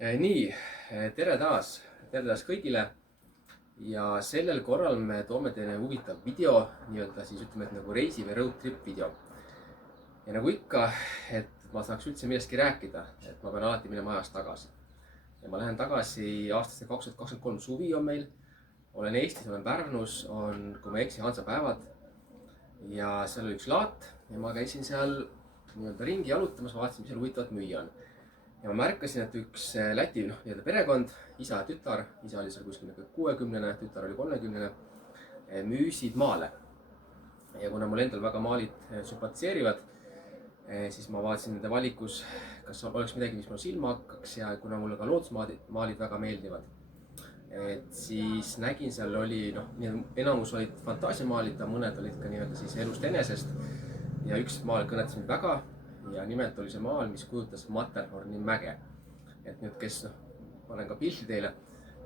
Nii, tere taas kõigile. Ja sellel korral me toome teile huvitav video, nii-öelda siis ütleme, et nagu reisi või road trip video. Ja nagu ikka, et ma saaks üldse millestki rääkida, et ma pean alati minema ajas tagasi. Ja ma lähen tagasi aastasse 2023 suvi on meil. Olen Eestis, olen Pärnus, kui ma ei eksi, Hansapäevad. Ja seal oli üks laat ja ma käisin seal nii-öelda ringi jalutamas, vaatasin, mis seal huvitavat müüa on. Ja ma märkasin, et üks Läti nii-öelda perekond, isa ja tütar, isa oli seal kuskil 60-ne, tütar oli 30-ne, müüsid maale. Ja kuna mul endal väga maalid sümpatiseerivad, siis ma vaatasin nende valikus, kas oleks midagi, mis mul silma hakkaks, ja kuna mulle ka loodusmaalid väga meeldivad. Siis nägin, seal oli, enamus olid fantaasiamaalid, mõned olid ka nii-öelda siis elust enesest. Ja üks maal kõnetas mind väga. Ja nimelt oli see maal, mis kujutas Matterhorni mäge. Et nüüd, panen ka pilti teile,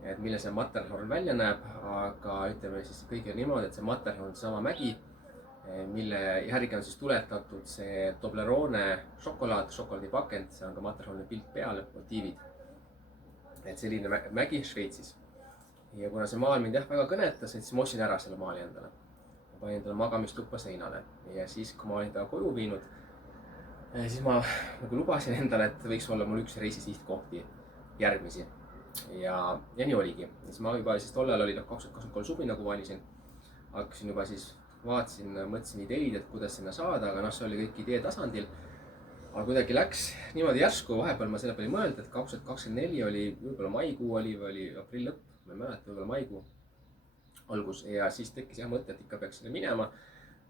et mille see Matterhorn välja näeb, aga ütleme siis kõigile niimoodi, et see Matterhorn on sama mägi, mille järgi on siis tuletatud see Toblerone šokolaadipakend, see on ka Matterhorni pilt peal, motiivid. Et selline mägi Šveitsis. Ja kuna see maal mind väga kõnetas, et siis ma ostsin ära selle maali endale. Ma panin endale magamistuppa seinale ja siis, kui ma olin ta koju viinud, siis ma lubasin endale, et võiks olla mul üks reisisihtkohti järgmisi. Ja nii oligi. Siis ma juba tollel oli 2023 suvi, nagu valisin. Hakkasin juba siis, vaatasin, mõtlesin ideid, et kuidas sinna saada, aga see oli kõik idee tasandil. Aga kuidagi läks niimoodi järsku, vahepeal ma selle peale mõelda, et 2024 oli võib-olla maikuu või oli aprill lõpp, ma ei mäleta, võib-olla maikuu algus. Ja siis tekkis mõte, et ikka peaks sinna minema.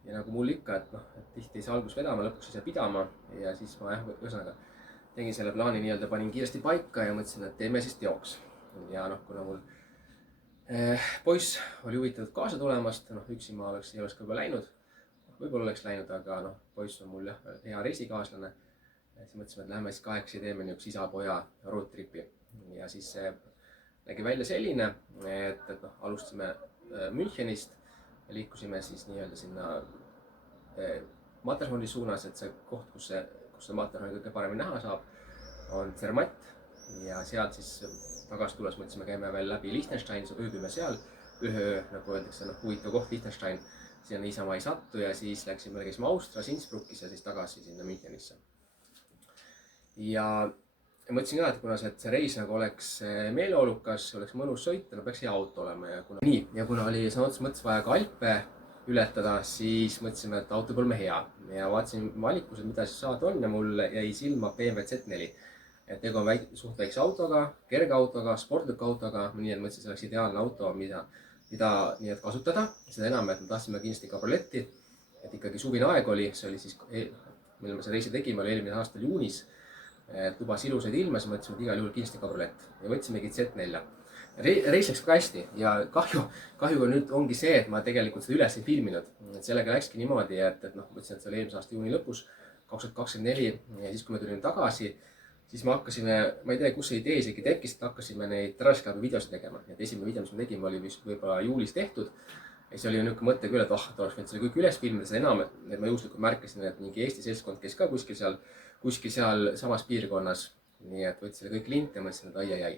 Ja nagu mul ikka, et tihti ei saa algus vedama, lõpuks ei saa pidama. Ja siis ma ühesõnaga tegin selle plaani nii-öelda, panin kiiresti paika ja mõtlesin, et teeme siis teoks. Ja kuna mul poiss oli huvitatud kaasa tulemast, üksi ma ei oleks ka juba läinud. Võib-olla oleks läinud, aga poiss on mul hea reisikaaslane. Siis mõtlesime, et lähme siis kahekesi teeme üks isa-poja road tripi. Ja siis see nägi välja selline, et alustasime Münchenist. Ja liikusime siis nii-öelda sinna Matterhorni suunas, et see koht, kus see Matterhorni kõige paremini näha saab, on Zermatt. Ja sealt siis tagasi tules mõtlesime, käime veel läbi Liechtenstein, ööbime seal. Ühe, nagu öeldakse, huvitav koht Liechtenstein. Sinna niisama ei sattu ja siis käisime Austrias, Innsbruckis ja siis tagasi sinna Münchenisse. Ja mõtlesin ka, et kuna see reis oleks meeleolukas, oleks mõnus sõita, peaks hea auto olema. Ja kuna oli sõna otseses mõttes vaja ka Alpe ületada, siis mõtlesime, et auto pole hea. Ja vaatasin valikus, mida siis saada on ja mul jäi silma BMW Z4. Et tegu on suht väikse autoga, kerge autoga, sportliku autoga, nii et mõtlesin, see oleks ideaalne auto, mida nii et kasutada. Seda enam, et me tahtsime kindlasti kabrioletti, et ikkagi suvine aeg oli, see oli siis, mille me see reisi tegime, oli eelmine aastal juunis. Et lubas ilusaid ilma, siis mõtlesime, et igal juhul kindlasti kabriolett. Ja võtsimegi Z4. Reis läks ka hästi ja kahjuga nüüd ongi see, et ma tegelikult seda üles ei filminud. Et sellega läkski niimoodi, et mõtlesin, et see oli eelmise aasta juuni lõpus, 2024, ja siis kui me tulime tagasi, siis me hakkasime, ma ei tea, kus see idee isegi tekkis, et hakkasime neid Trashcabi videosid tegema. Et esimene video, mis me tegime, oli vist võib-olla juulis tehtud. Ja see oli niisugune mõte küll, et oleks võinud selle kõik üles filmida, seda enam, et ma juhuslikult märkasin, et mingi Eesti seltskond käis ka kuskil seal samas piirkonnas. Nii et võtsin selle kõik lint ja mõtlesin, et ai.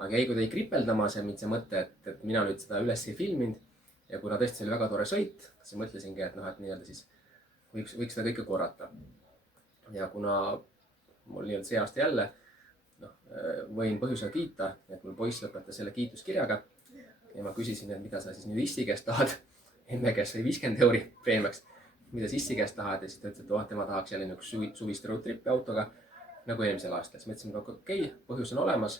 Aga jäi kuidagi kripeldama see mõte, et mina nüüd seda üles ei filminud. Ja kuna tõesti oli väga tore sõit, siis mõtlesingi, et nii-öelda siis võiks seda kõike korrata. Ja kuna mul nii-öelda see aasta jälle võin põhjusega kiita, et mul poiss lõpetas selle kiituskirjaga. Ja ma küsisin, et mida sa siis nüüd issi käest tahad. Emme käest sai 50 euri preemiaks. Mida sa issi käest tahad ja siis ta ütles, et tema tahaks jälle suvist road tripi autoga nagu eelmisel aastal. Siis mõtlesin, et okei, põhjus on olemas.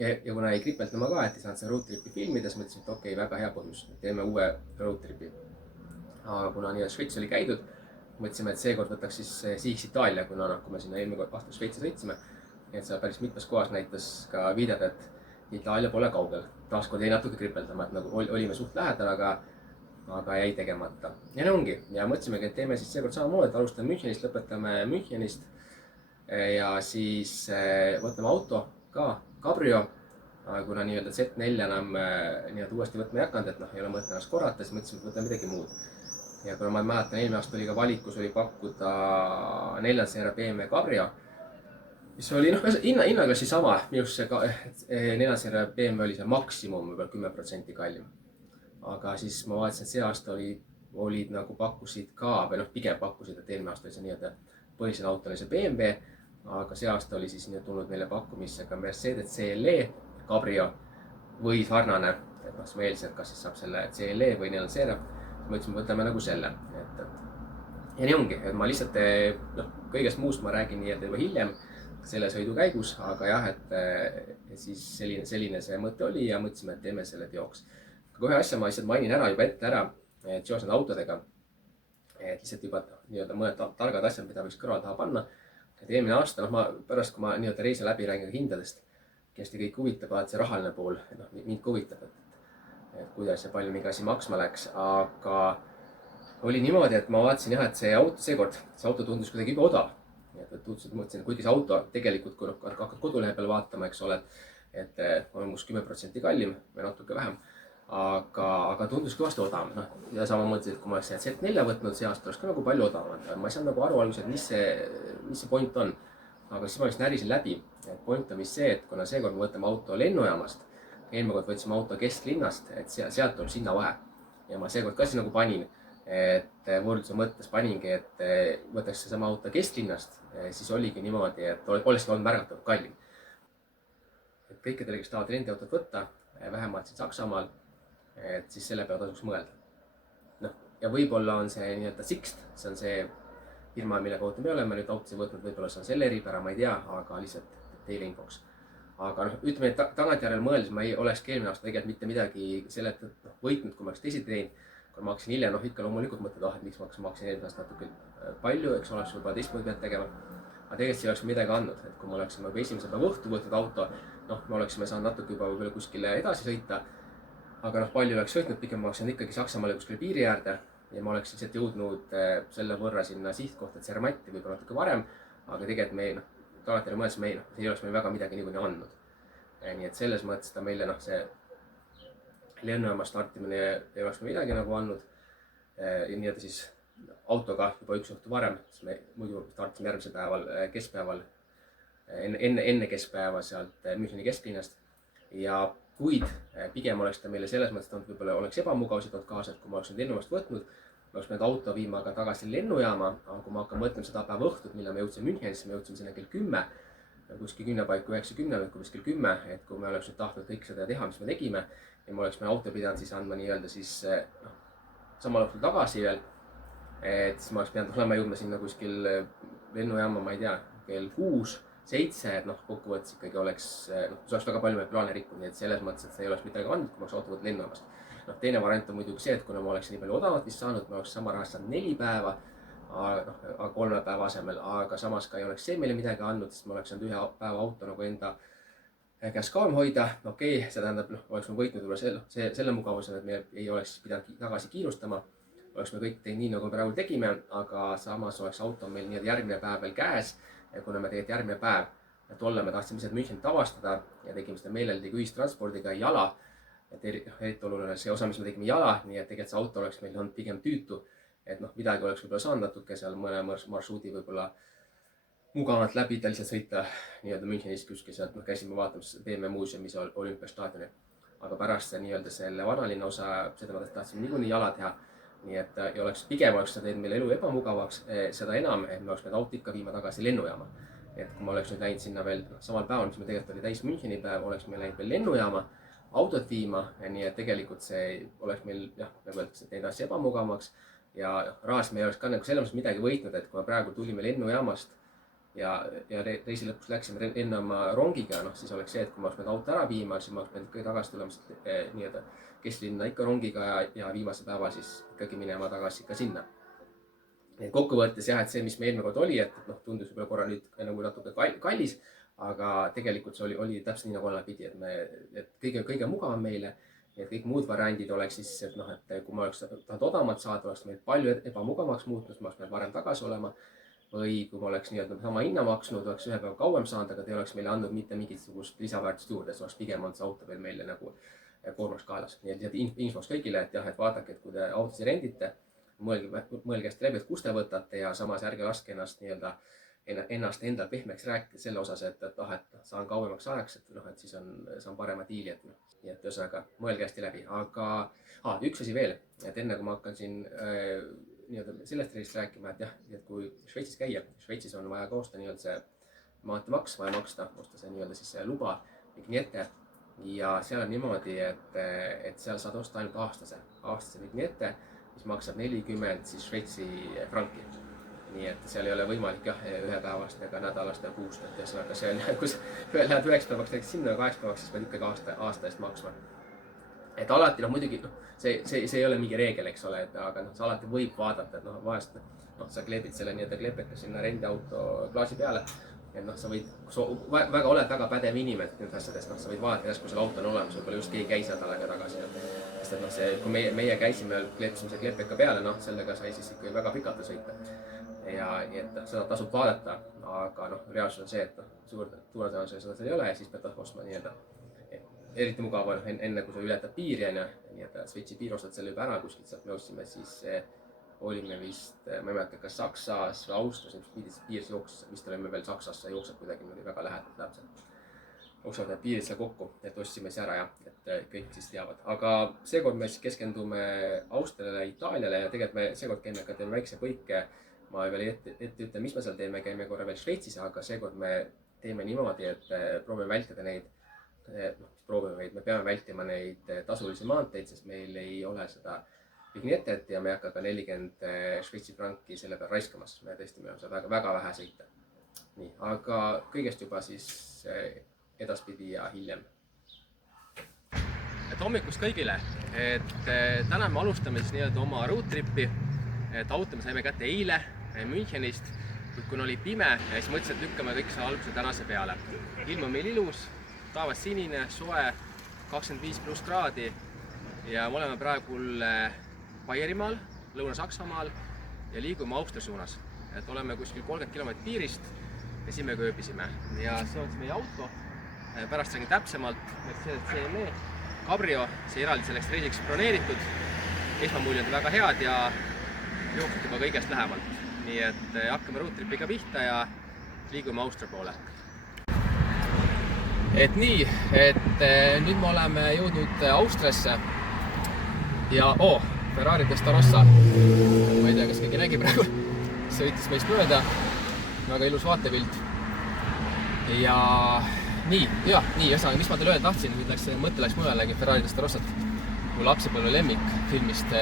Ja kuna ei kripeldama ka, et ei saanud seda road tripi filmida, siis mõtlesin, et okei, väga hea põhjus. Teeme uue road tripi. Aga kuna Šveits oli käidud, mõtlesime, et seekord võtaks siis sihiks Itaalia, kuna kui me sinna eelmine aasta Šveitsi sõitsime. Et seal päris mitmes kohas näitas ka viidad, et Itaalia pole kaugel. Taaskord jäi natuke kripeldama, et olime suht lähedal, aga jäi tegemata. Ja nii ongi. Ja mõtlesimegi, et teeme siis seekord samamoodi, et alustame Münchenist, lõpetame Münchenist. Ja siis võtame auto ka, Cabrio. Kuna nii-öelda Z4 enam uuesti võtma ei hakanud, et ei ole mõte ennast korrata, siis mõtlesime, et võtame midagi muud. Ja kuna ma mäletan, eelmine aasta oli ka valikus pakkuda 4 seeria BMW Cabrio. see oli hinnaklassi sama, minu arust see 4-seeria BMW oli see maksimum võib-olla 10% kallim. Aga siis ma vaatasin, et see aasta olid nagu pakkusid ka, või pigem pakkusid, et eelmine aasta oli see nii-öelda põhiline auto oli see BMW, aga see aasta oli siis tulnud meile pakkumisse ka Mercedes CLE Cabrio või sarnane, et siis ma eeldasin, et kas siis saab selle CLE või 4-seeria. Ma ütlesin, võtame nagu selle, ja nii ongi, et ma lihtsalt kõigest muust ma räägin nii-öelda juba hiljem selle sõidu käigus, aga jah, et siis selline see mõte oli ja mõtlesime, et teeme selle teoks. Kohe asja ma lihtsalt mainin juba ette ära, et seoses nende autodega, et lihtsalt juba nii-öelda mõned targad asjad, mida võiks kõrval taha panna. Et eelmine aasta, pärast kui ma nii-öelda reisi läbi räägin hindadest, kindlasti kõik huvitab, et see rahaline pool, mind huvitab, et kuidas ja palju mingi asi maksma läks, aga oli niimoodi, et ma vaatasin jah, et see auto tundus kuidagi juba odav. Mõtlesin, et kuigi see auto tegelikult, kui hakkad kodulehe peal vaatama, eks ole, et on umbes 10% kallim või natuke vähem, aga tundus kõvasti odavam. Ja sama mõtlesin, et kui ma oleks Z4 võtnud see aasta, oleks ka nagu palju odavam. Ma ei saanud nagu aru alguses, et mis see point on. Aga siis ma lihtsalt närisin läbi, et point on vist see, et kuna seekord me võtame auto lennujaamast, eelmine kord võtsime auto kesklinnast, et sealt tuleb sinna vahe. Ja ma seekord ka siis nagu panin, et võrdluse mõttes paningi, et võtaks seesama auto kesklinnast, siis oligi niimoodi, et olekski olnud märgatavalt kallim. Et kõikidele, kes tahavad rendiautot võtta, vähemalt siin Saksamaal, et siis selle peale tasuks mõelda. Ja võib-olla on see nii-öelda Sixt, see on see firma, mille kaudu me oleme nüüd autosid võtnud, võib-olla see on selle eripära, ma ei tea, aga lihtsalt teile infoks. Aga ütleme, et tagantjärele mõeldes ma ei oleks eelmine aasta tegelikult mitte midagi selle võitnud, kui ma oleks teisiti teinud. Kui ma hakkasin hiljem, ikka loomulikult mõtled, et miks ma hakkasin eelmine aasta natuke palju, eks oleks võib-olla teistmoodi pealt tegema. Aga tegelikult see oleks midagi andnud, et kui ma oleksime esimese päeva õhtu võtnud auto, me oleksime saanud natuke juba võib-olla kuskile edasi sõita. Aga palju oleks sõitnud, pigem ma oleksin ikkagi Saksamaale kuskile piiri äärde ja ma oleks lihtsalt jõudnud selle võrra sinna sihtkohta, et Zermatti võib-olla natuke varem, aga tegelikult me tagantjärele mõeldes ei oleks meil väga midagi niikuinii andnud. Nii et selles mõttes ta meile see lennujaama startimine ei oleks midagi nagu andnud. Nii-öelda siis autoga juba üks õhtu varem, siis me muidu startisime järgmisel päeval, keskpäeval, enne keskpäeva sealt Müncheni kesklinnast. Ja kuid pigem oleks ta meile selles mõttes, et võib-olla oleks ebamugavusi toonud kaasa, et kui ma oleks nüüd lennujaamast võtnud, ma oleks pidanud auto viima ka tagasi lennujaama, aga kui ma hakkan mõtlema seda päeva õhtut, millal me jõudsime Münchenisse, me jõudsime sinna kell 10, kuskil 10 paiku 9-10 või kuskil 10, et kui me oleks nüüd tahtnud kõik seda teha, mis me tegime, ja me oleks meie auto pidanud siis andma nii-öelda siis samal õhtul tagasi veel, et siis ma oleks pidanud olema jõudma sinna kuskil lennujaama, ma ei tea, kell 6-7, et kokkuvõttes ikkagi oleks väga palju meie plaane rikkunud, nii et selles mõttes, et see ei oleks midagi andnud, kui ma oleks auto võtnud lennujaamast. Teine variant on muidugi see, et kuna ma oleks nii palju odavat vist saanud, ma oleks sama rahast saanud 4 päeva, 3 päeva asemel, aga samas ka ei oleks see meile midagi andnud, sest ma oleks saanud 1 päeva auto nagu enda käes kauem hoida. Okei, see tähendab, oleks me võitnud selle mugavuse, et me ei oleks pidanud tagasi kiirustama. Oleks me kõik teinud nii, nagu me praegu tegime, aga samas oleks auto meil järgmine päev veel käes. Ja kuna me tegelikult järgmine päev, tolle me tahtsime lihtsalt Münchenit avastada ja tegime seda meeleldi ühistranspordiga jala. Et eriti oluline see osa, mis me tegime jala, nii et tegelikult see auto oleks meil olnud pigem tüütu. Et midagi oleks võib-olla saanud natuke seal mõne marsruudi võib-olla mugavalt läbida, lihtsalt sõita nii-öelda Münchenist kuskil sealt, käisime vaatamas BMW muuseumis olümpiastaadioni. Aga pärast nii-öelda selle vanalinna osa, seda me tahtsime niikuinii jala teha. Nii et pigem oleks seda teinud meile elu ebamugavaks, seda enam, et me oleks pidanud auto ikka viima tagasi lennujaama. Et kui ma oleks nüüd läinud sinna veel samal päeval, mis me tegelikult oli täis Müncheni päev, oleks meil läinud veel lennujaama, autot viima, nii et tegelikult see oleks meil, nagu öeldakse, teinud asja ebamugavamaks. Ja rahas me ei oleks ka nagu selles mõttes midagi võitnud, et kui me praegu tulime lennujaamast ja reisi lõpuks läksime lennujaama rongiga, siis oleks see, et kui ma oleks pidanud auto ära viima, siis ma oleks pidanud kõik tagasi tulema nii-öelda kesklinna ikka rongiga ja viimase päeva siis ikkagi minema tagasi ikka sinna. Kokkuvõttes jah, et see, mis me eelmine kord oli, et tundus võib-olla korra nüüd nagu natuke kallis, aga tegelikult see oli täpselt nii nagu olla pidi, et kõige mugavam meile. Et kõik muud variandid oleks siis, et kui ma oleks tahtnud odavamalt saada, oleks meil palju ebamugavamaks muutnud, ma oleks meil varem tagasi olema. Või kui ma oleks nii-öelda sama hinna maksnud, oleks 1 päev kauem saanud, aga te oleks meile andnud mitte mingisugust lisaväärtust juurde, see oleks pigem olnud see auto veel meile nagu koormaks kaelas. Nii et infoks kõigile, et jah, et vaadake, et kui te autosid rendite, mõelge hästi läbi, et kus te võtate ja samas ärge laske ennast nii-öelda ennast endal pehmeks rääkida selle osas, et saan kauemaks ajaks, et siis saan parema diili, nii et ühesõnaga mõelge hästi läbi. Aga üks asi veel, et enne kui ma hakkan siin nii-öelda sellest reisist rääkima, et jah, et kui Šveitsis käia, Šveitsis on vaja ka osta nii-öelda see maanteemaks, vaja osta see nii-öelda siis see luba, vignette. Ja seal on niimoodi, et seal saad osta ainult aastase vignette, mis maksab 40 siis Šveitsi franki. Nii et seal ei ole võimalik jah, ühepäevast ega nädalast ja kuust, et ühesõnaga see on, kus lähed 9 päevaks näiteks sinna, 8 päevaks, siis pead ikkagi aasta eest maksma. Et alati muidugi see ei ole mingi reegel, eks ole, aga sa alati võib vaadata, et vahest sa kleebid selle nii-öelda klepeka sinna rendiauto klaasi peale. Et sa võid, oled väga pädev inimene nüüd asjades, sa võid vaadata järsku selle auto on olemas, võib-olla just keegi käis nädalaga tagasi. Sest et kui meie käisime, kleepsime see klepeka peale, sellega sai siis ikka väga pikalt sõita. Ja et seda tasub vaadata, aga reaalsus on see, et suur tõenäosus seda ei ole ja siis pead ostma nii-öelda. Eriti mugav on enne, kui sa ületad piiri, nii et Šveitsi piir ostad selle juba ära kuskilt, sealt me ostsime siis olime vist, ma ei mäleta, kas Saksas või Austrias, mis piiris jooksis, vist olime veel Saksasse jookseb kuidagi väga lähedalt täpselt. Jooksevad need piirid seal kokku, et ostsime see ära ja et kõik siis teavad. Aga seekord me siis keskendume Austriale, Itaaliale ja tegelikult me seekord käime ka teeme väikse põike. Ma veel ette ütlen, mis me seal teeme, käime korra veel Šveitsis, aga seekord me teeme niimoodi, et proovime vältida neid, me peame vältima neid tasulisi maanteid, sest meil ei ole seda vignetet ja me ei hakka ka 40 Šveitsi franki selle peal raiskamas. Me tõesti me on seda väga vähe sõita. Nii, aga kõigest juba siis edaspidi ja hiljem. Et hommikust kõigile, et täna me alustame siis nii-öelda oma roadtripi. Et auto me saime kätte eile Münchenist, kuna oli pime ja siis mõtlesin, et lükkame kõik see alguse tänase peale. Ilm on meil ilus, taevas sinine, soe, 25+ kraadi ja me oleme praegu Baierimaal, Lõuna-Saksamaal ja liigume Austria suunas. Et oleme kuskil 30 kilomeetrit piirist ja siin me kööbisime. Ja see on meie auto. Pärast räägin täpsemalt, Mercedes CME Cabrio, see eraldi selleks reisiks broneeritud. Esmamuljad on väga head ja jooksud juba kõigest lähemalt. Nii et hakkame roadtripiga pihta ja liigume Austria poole. Et nii, et nüüd me oleme jõudnud Austriasse ja Ferrari Testarossa, ma ei tea, kas keegi nägi praegu, sõitis meist mööda, väga ilus vaatepilt. Ja nii, mis ma teile öelda tahtsin, nüüd mõte läks mujal Ferrari Testarossat, mu lapsepõlve lemmik filmist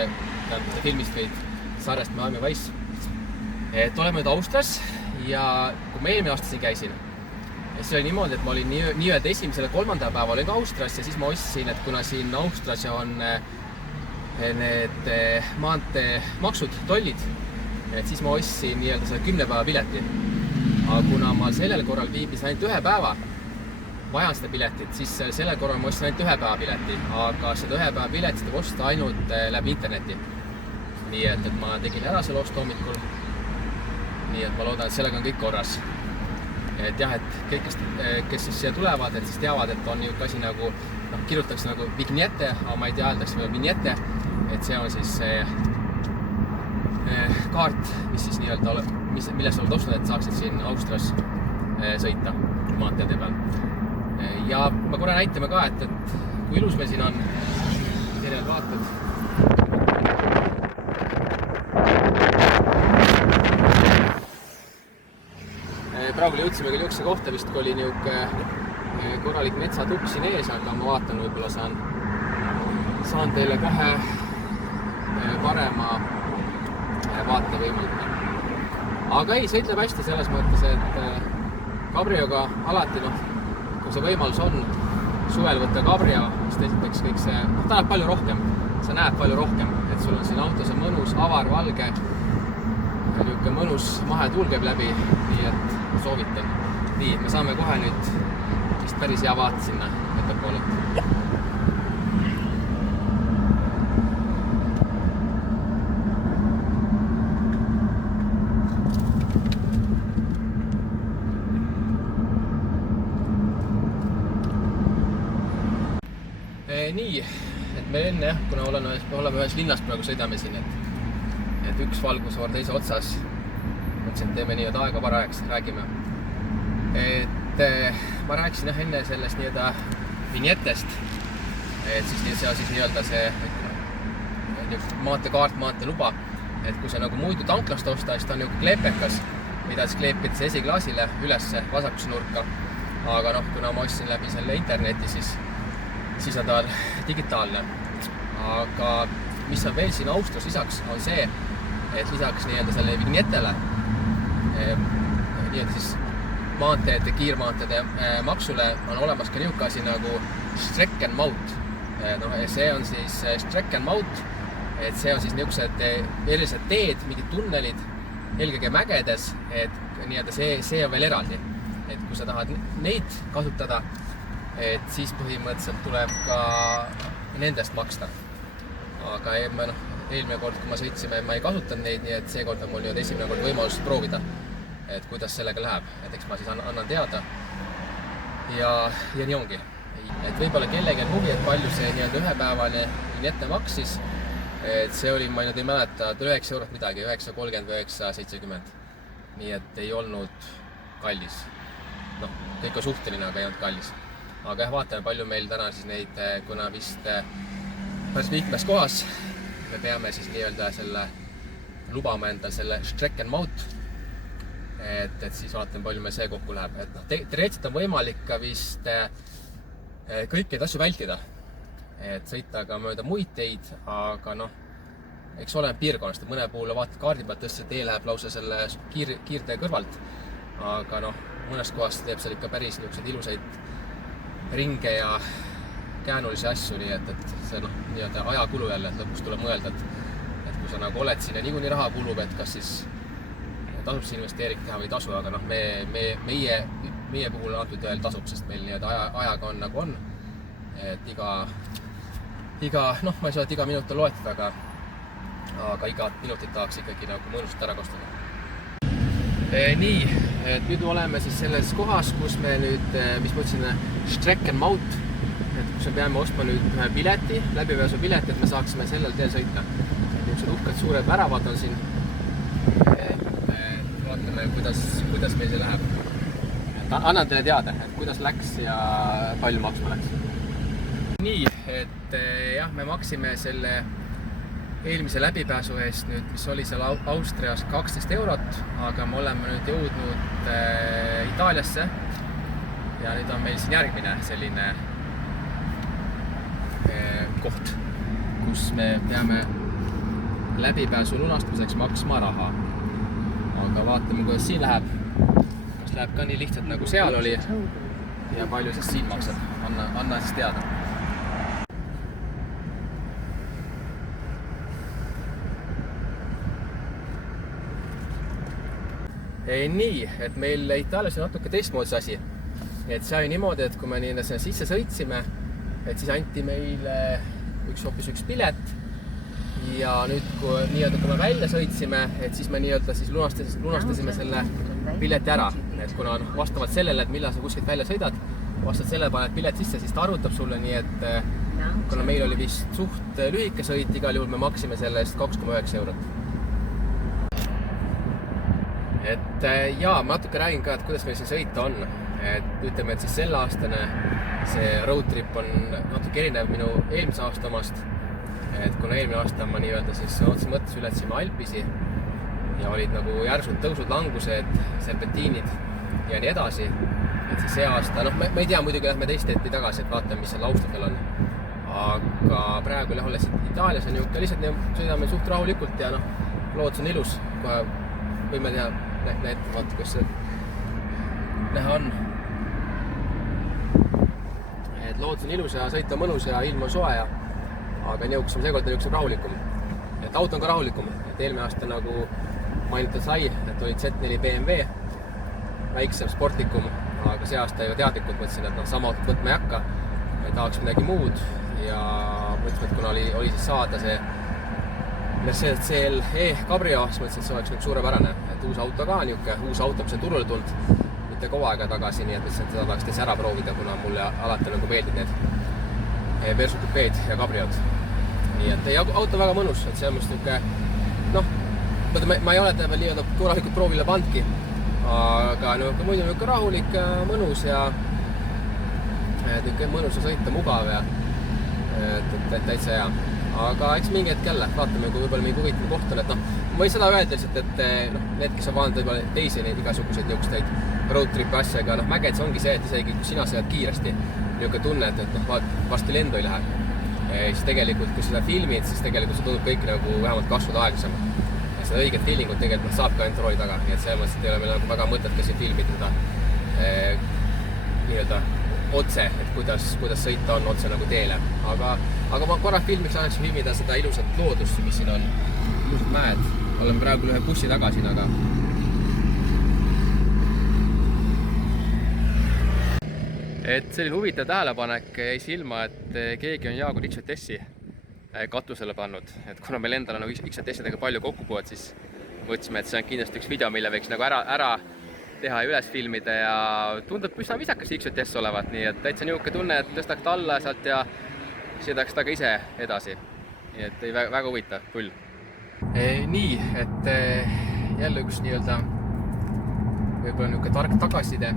või sarjast Miami Vice. Et oleme nüüd Austrias ja kui ma eelmine aasta siin käisin, see oli niimoodi, et ma olin nii-öelda esimesele 3. päeva olin ka Austrias ja siis ma ostsin, et kuna siin Austrias on need maanteemaksud, tollid, et siis ma ostsin nii-öelda selle 10 päeva pileti. Aga kuna ma sellel korral viibis ainult 1 päeva, vajan seda piletit, siis sellel korral ma ostsin ainult 1 päeva pileti, aga seda 1 päeva piletit saab osta ainult läbi interneti. Nii et ma tegin ära selle ostu hommikul. Nii et ma loodan, et sellega on kõik korras. Et jah, et kõik, kes siis siia tulevad, et siis teavad, et on niisugune asi nagu, kirjutatakse nagu vignette, aga ma ei tea, öeldakse või vignette, et see on siis kaart, mis siis nii-öelda, milles oled ostnud, et saaksid siin Austrias sõita maanteede peal. Ja ma korra näitame ka, et kui ilus meil siin on, erinevad vaated. Praegu jõudsime küll jõukse kohta, vist kui oli niisugune korralik metsatukk siin ees, aga ma vaatan, võib-olla saan teile kohe parema vaate võimaldada. Aga ei, see ütleb hästi selles mõttes, et Cabrioga alati, kui see võimalus on, suvel võtta Cabrio, siis esiteks kõik see, ta näeb palju rohkem, sa näed palju rohkem, et sul on siin autos on mõnus, avar, valge, niisugune mõnus mahetuul käib läbi, nii et soovitan. Nii, me saame kohe nüüd vist päris hea vaate sinna ettepoole. Nii, et me enne, kuna oleme ühes linnas praegu sõidame siin, et üks valgusvaar teise otsas, mõtlesin, et teeme nii-öelda aega varajaks, räägime. Et ma rääkisin enne sellest nii-öelda vignettest, et siis see on siis nii-öelda see maanteekaart, maanteeluba, et kui sa nagu muidu tanklast osta, siis ta on niisugune kleepekas, mida siis kleepid esiklaasile ülesse vasakusse nurka. Aga noh, kuna ma ostsin läbi selle interneti, siis on ta digitaalne. Aga mis on veel siin Austrias lisaks, on see, et lisaks nii-öelda selle vignettele, nii-öelda siis maanteede, kiirmaanteede maksule on olemas ka niisugune asi nagu Streckenmaut. See on siis Streckenmaut, et see on siis niisugused erilised teed, mingid tunnelid, eelkõige mägedes, et nii-öelda see on veel eraldi. Et kui sa tahad neid kasutada, et siis põhimõtteliselt tuleb ka nendest maksta. Aga eelmine kord, kui ma sõitsime, ma ei kasutanud neid, nii et seekord on mul nüüd esimene kord võimalus proovida, et kuidas sellega läheb. Et eks ma siis annan teada ja nii ongi. Et võib-olla kellegi on huvi, et palju see nii-öelda ühepäevane vignette maksis. Et see oli, ma ei mäleta, 9 eurot midagi, 9,30 või 9,70. Nii et ei olnud kallis. Kõik on suhteline, aga ei olnud kallis. Aga vaatame, palju meil täna siis neid, kuna vist päris mitmes kohas me peame siis nii-öelda selle lubama enda selle Streckenmaut. Et siis vaatame, palju meil see kokku läheb. Et teoreetiliselt on võimalik ka vist kõiki asju vältida. Et sõita ka mööda muid teid, aga eks ole piirkonnast. Mõne puhul vaatad kaardi pealt tõesti, et tee läheb lausa selle kiirtee kõrvalt. Aga mõnes kohas teeb seal ikka päris niisuguseid ilusaid ringe ja käänulisi asju, nii et see nii-öelda ajakulu jälle, et lõpuks tuleb mõelda, et kui sa oled siin ja niikuinii raha kulub, et kas siis tasub see investeering teha või ei tasu, aga meie puhul antud veel tasub, sest meil nii-öelda ajaga on nagu on. Et ma ei saa, et iga minut on loetud, aga iga minutit tahaks ikkagi nagu mõnusalt ära kostada. Nii, et nüüd oleme siis selles kohas, kus me nüüd, mis ma ütlesin, Streckenmaut, et kus me peame ostma nüüd ühe pileti, läbipääsu pileti, et me saaksime sellel teel sõita. Niisugused uhked suured väravad on siin. Vaatame, kuidas meil see läheb. Annan teile teada, et kuidas läks ja palju maksma läks. Nii, et jah, me maksime selle eelmise läbipääsu eest nüüd, mis oli seal Austrias 12 eurot, aga me oleme nüüd jõudnud Itaaliasse ja nüüd on meil siin järgmine selline koht, kus me peame läbipääsu lunastamiseks maksma raha. Aga vaatame, kuidas siin läheb. Kas läheb ka nii lihtsalt nagu seal oli ja palju siis siin maksab. Anna siis teada. Nii, et meil Itaalias on natuke teistmoodi asi. Et see oli niimoodi, et kui me sinna sisse sõitsime, et siis anti meile hoopis üks pilet. Ja nüüd, kui me välja sõitsime, et siis me nii-öelda siis lunastasime selle pileti ära. Et kuna vastavalt sellele, et millal sa kuskilt välja sõidad, vastavalt sellele paned pilet sisse, siis ta arvutab sulle nii, et kuna meil oli vist suht lühike sõit, igal juhul me maksime selle eest 2,9 eurot. Et jaa, ma natuke räägin ka, et kuidas meil siin sõita on. Et ütleme, et siis selle aastane see road trip on natuke erinev minu eelmise aasta omast. Et kuna eelmine aasta ma nii-öelda siis otse mõttes ületasin Alpisi ja olid nagu järsud tõusud, langused, serpentiinid ja nii edasi. Et siis see aasta, ma ei tea, muidugi lähme teist eti tagasi, et vaatame, mis seal Austrial on. Aga praegu olles Itaalias on niisugune, lihtsalt sõidame suht rahulikult ja loodus on ilus. Kohe võime teha näitab, vaata, kus see näha on. Et loodus on ilus ja sõit on mõnus ja ilm on soe, aga niisugusem seekord on niisugusem rahulikum. Et auto on ka rahulikum. Et eelmine aasta nagu mainitud sai, et oli Z4 BMW, väiksem, sportlikum, aga see aasta ju teadlikult mõtlesin, et sama autot võtma ei hakka. Tahaks midagi muud ja mõtlesin, et kuna oli siis saada see Mercedes CLE Cabrio, siis mõtlesin, et see oleks suurepärane. Et uus auto ka niisugune, uus auto, mis on turule tulnud, mitte kaua aega tagasi, nii et mõtlesin, et seda tahaks tõesti ära proovida, kuna mulle alati nagu meeldib need Versu Coupe'd ja Cabriod. Nii et auto väga mõnus, et see on must niisugune, ma ei ole ta veel nii-öelda korralikult proovile pandki, aga muidu niisugune rahulik, mõnus ja mõnus on sõita, mugav ja täitsa hea. Aga eks mingi hetk jälle vaatame, kui võib-olla mingi huvitav koht on, et ma ei seda öelda lihtsalt, et need, kes on vaadanud võib-olla teisi neid igasuguseid niisuguseid road tripi asjaga, mägedes ongi see, et isegi kui sina sõjad kiiresti, niisugune tunne, et varsti lendu ei lähe. Siis tegelikult, kui seda filmid, siis tegelikult see tundub kõik nagu vähemalt kasvada aeglasemalt. Ja seda õiget feelingut tegelikult saab ka ainult rooli taga, nii et selles mõttes, et ei ole meil nagu väga mõtet ka siin filmida nii-öelda otse, et kuidas sõita on otse nagu teele. Aga ma korra filmiks annaks filmida seda ilusat loodust, mis siin on. Ilusad mäed. Olen praegu ühe bussi taga siin, aga et selline huvitav tähelepanek jäi silma, et keegi on Jaagur XJS-i katusele pannud. Et kuna meil endal on nagu XJS-idega palju kokkupuud, siis mõtlesime, et see on kindlasti üks video, mille võiks nagu ära teha ja üles filmida ja tundub üsna visakas XJS olevat, nii et täitsa niisugune tunne, et tõstaks ta alla sealt ja sõidaks ta ka ise edasi. Nii et väga huvitav pull. Nii, et jälle üks nii-öelda võib-olla niisugune tark tagasiside,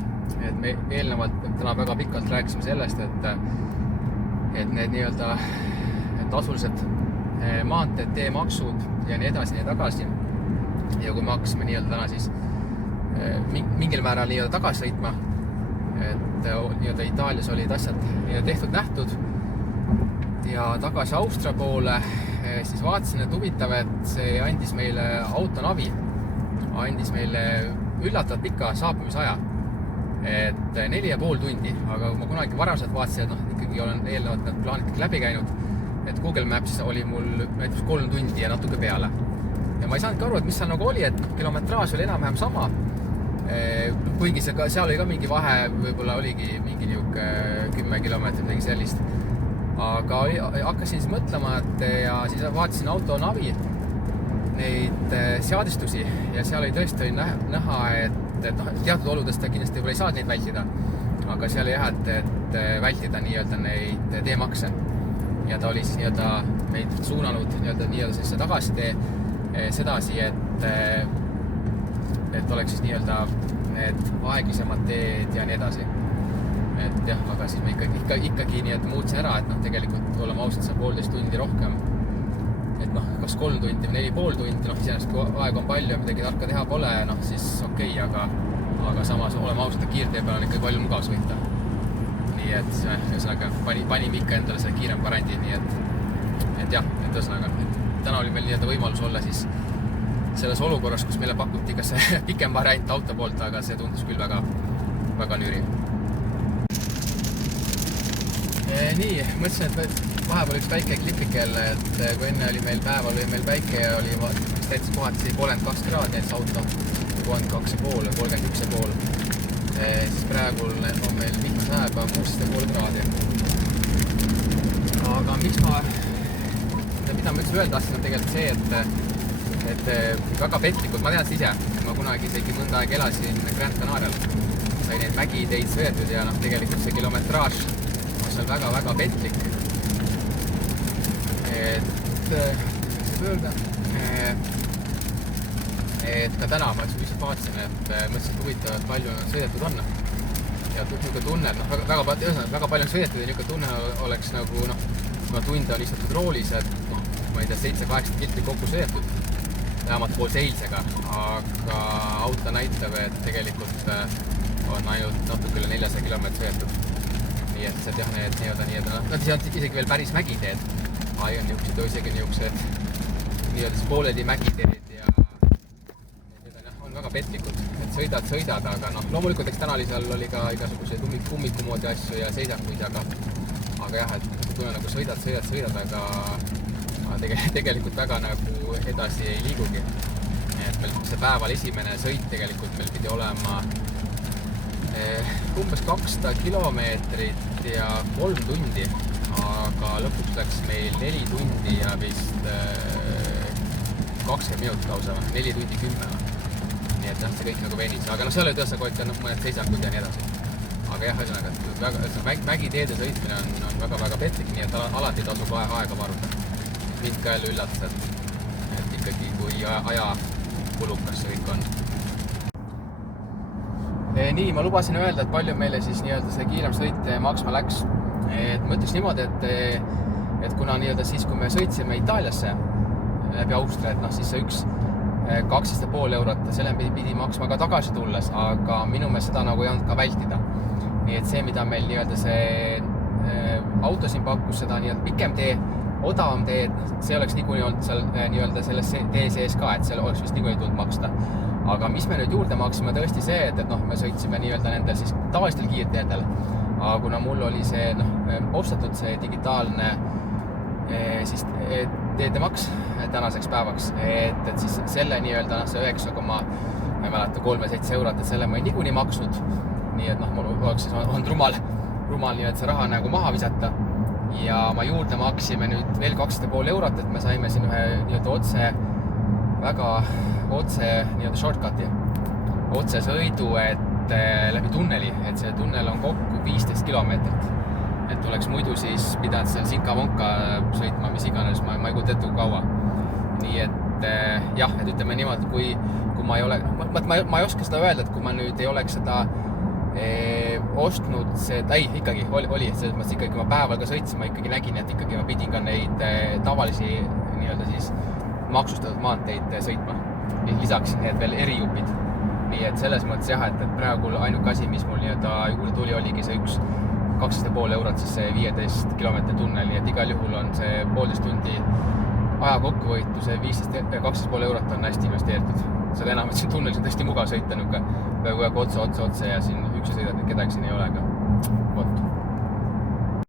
et me eelnevalt täna väga pikalt rääkisime sellest, et need nii-öelda tasulised maanteed, teemaksud ja nii edasi, nii tagasi. Ja kui me hakkasime nii-öelda täna siis mingil määral nii-öelda tagasi sõitma, et nii-öelda Itaalias olid asjad nii-öelda tehtud nähtud ja tagasi Austria poole, siis vaatasin, et huvitav, et see andis meile autonavi, andis meile üllatavalt pika saabumisaja, et 4,5 tundi, aga ma kunagi varaselt vaatasin, et ikkagi olen eelnevalt need plaanid läbi käinud, et Google Maps oli mul näiteks 3 tundi ja natuke peale. Ja ma ei saanudki aru, et mis seal nagu oli, et kilometraaž oli enam-vähem sama. Kuigi seal oli ka mingi vahe, võib-olla oligi mingi 10 kilomeetrit, mingi sellist. Aga hakkasin siis mõtlema, ja siis vaatasin autonavi neid seadistusi ja seal oli tõesti näha, et teatud oludest kindlasti võib-olla ei saa neid vältida. Aga seal oli jah, et vältida nii-öelda neid teemakse. Ja ta oli siis nii-öelda meid suunanud nii-öelda sellise tagasitee sedasi, et oleks siis nii-öelda need aeglasemad teed ja nii edasi. Et jah, aga siis me ikkagi nii-öelda muutsin ära, et tegelikult olema ausalt seal 1,5 tundi rohkem. Et kas 3 tundi või 4,5 tundi, iseenesest kui aeg on palju ja midagi tarka teha pole, siis okei, aga samas olema ausalt, et kiirtee peal on ikkagi palju mugav sõita. Nii et ühesõnaga panime ikka endale selle kiirem variandi, nii et jah, et ühesõnaga täna oli meil nii-öelda võimalus olla siis selles olukorras, kus meile pakuti ka see pikem variant auto poolt, aga see tundus küll väga nüri. Nii, mõtlesin, et vahepeal üks väike klipikel, et kui enne oli meil päeval või meil päike ja oli täitsa kohati 32 kraadi näiteks auto, 32,5, 31,5, siis praegu on meil viimase aega 16,5 kraadi. Aga mida ma üldse öelda tahtsin, on tegelikult see, et väga petlikud, ma tean see ise, ma kunagi isegi mõnda aeg elasin Gran Canarial, sai neid mägiteid sõetud ja tegelikult see kilometraaž on seal väga petlik. Et ka täna ma lihtsalt vaatasin, et mõtlesin, et huvitav, et palju sõidetud on. Ja niisugune tunne, et väga palju on sõidetud ja niisugune tunne oleks nagu, kuna tunde on istutud roolis, et ma ei tea, 7-8 kilti kokku sõidetud, vähemalt pool seilsega, aga auto näitab, et tegelikult on ainult natuke üle 400 kilomeetrit sõidetud. Nii et see jah, need nii-öelda isegi veel päris mägiteed. On isegi niisugused nii-öelda pooledi mägiteed ja on väga petlikud, et sõidad, aga loomulikult eks täna oli ka igasuguseid ummiku moodi asju ja seisakuid, aga jah, et tunne nagu sõidad, aga tegelikult väga nagu edasi ei liigugi. Et meil see päeval esimene sõit tegelikult meil pidi olema umbes 200 kilomeetrit ja 3 tundi, aga lõpuks läks meil 4 tundi ja vist 20 minutit lausa, 4 tundi 10. Nii et see kõik nagu venis, aga seal oli tõesti mõned seisakud ja nii edasi. Aga jah, ühesõnaga, mägiteede sõitmine on väga petlik, nii et alati tasub aega varuda. Mind ka jälle üllatas, et ikkagi kui kulukas see kõik on. Nii, ma lubasin öelda, et palju meile siis nii-öelda see kiirem sõit maksma läks. Et ma ütleks niimoodi, et kuna nii-öelda siis, kui me sõitsime Itaaliasse läbi Austria, et siis see üks 12,5 eurot, selle pidi maksma ka tagasi tulles, aga minu meelest seda nagu ei olnud ka vältida. Nii et see, mida meil nii-öelda see auto siin pakkus, seda nii-öelda pikem tee, odavam tee, et see oleks niikuinii olnud seal nii-öelda selles tee sees ka, et seal oleks vist niikuinii tulnud maksta. Aga mis me nüüd juurde maksime tõesti see, et me sõitsime nii-öelda nendel siis tavalistel kiirteedel. Aga kuna mul oli see ostatud see digitaalne siis teedemaks tänaseks päevaks, et siis selle nii-öelda see 9,37 eurot, et selle ma ei niikuinii maksnud. Nii et mul oleks siis olnud rumal nii, et see raha nagu maha visata. Ja ma juurde maksime nüüd veel 2,5 eurot, et me saime siin ühe nii-öelda väga otse nii-öelda shortcuti, otse sõidu, et läbi tunneli, et see tunnel on kokku 15 kilomeetrit. Et oleks muidu siis pidanud seal Sinka-Vonka sõitma, mis iganes, ma ei kujuta ette kui kaua. Nii et jah, et ütleme niimoodi, kui ma ei ole, ma ei oska seda öelda, et kui ma nüüd ei oleks seda ostnud ikkagi oli, selles mõttes ikkagi, kui ma päeval ka sõitsin, ma ikkagi nägin, et ikkagi ma pidin ka neid tavalisi nii-öelda siis maksustatud maanteid sõitma. Lisaks need veel erijupid. Nii et selles mõttes jah, et praegu ainuke asi, mis mul nii-öelda juurde tuli, oligi see 12,5 eurot, siis see 15 kilomeetri tunnel, nii et igal juhul on see 1,5 tundi aja kokkuvõitu, see 12,5 eurot on hästi investeeritud. Seda enam, et siin tunnelis on tõesti mugav sõita peaaegu otse ja siin üksi sõidad, kedagi siin ei ole, aga vot.